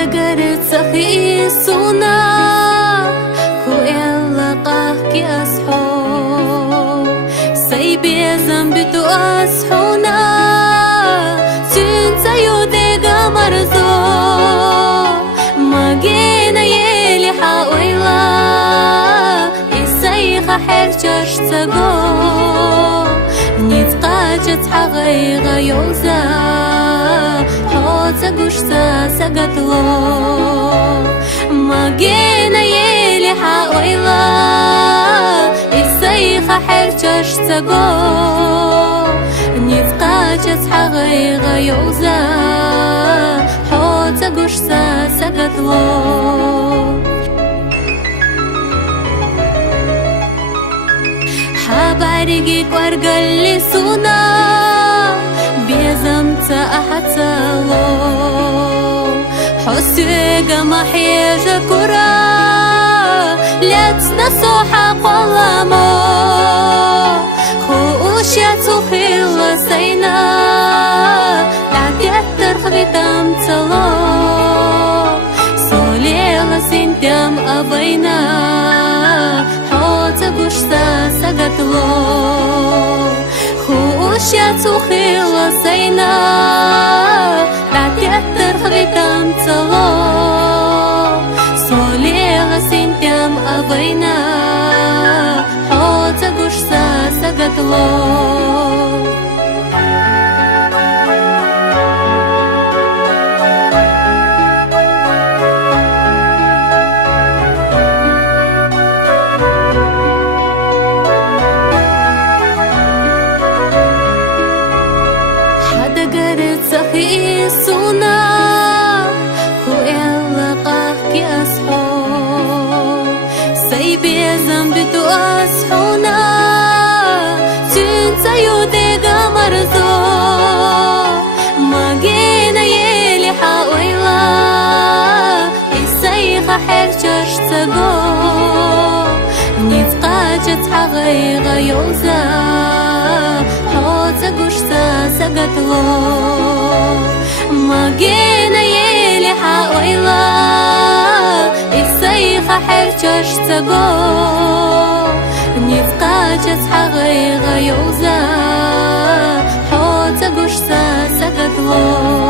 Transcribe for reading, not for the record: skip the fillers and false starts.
حدقرت خيسونا خو إلا قاكي أسحو سيبي زنبتو أسحونا تنسى يوديغا مرزو ما جينا يلي حاويلا إسايخا حرشاش تساقو نيتقاجت حغيغا يوزا حوزا ساقتلو ما جينا يلي حاويلا إسايخا حرشاش تساقو نيتقاجت حغيغا يوزا حوزا ساقتلو حباريجي كوارجلي سونا بيزمت أحتلو حسيجا ما حيجا كرا لاتنا صوحا قلمو خوش يتوخيل سينا لعكتر خغيتم تلو سوليلا سنتم أبينا ساقتلو خوش يتوخيل سينا لعكتر خغيتم تلو سوليلا سنتم أبينا حوتا قشتا ساقتلو خيسونا خو إلا قاكي أسحو سيبي زنبتو أسحونا تنسى يوديغا مرزو ما جينا يلي حاويلا إسايخا حرشاش تساقو نيتقاجت حغيغا يوزا حوزا قشتا ساقتلو ما جينا يلي حاويلا إسايخا حرشاش تساقو نيتقاجت حغيغا يوزا حوزا قشتا ساقتلو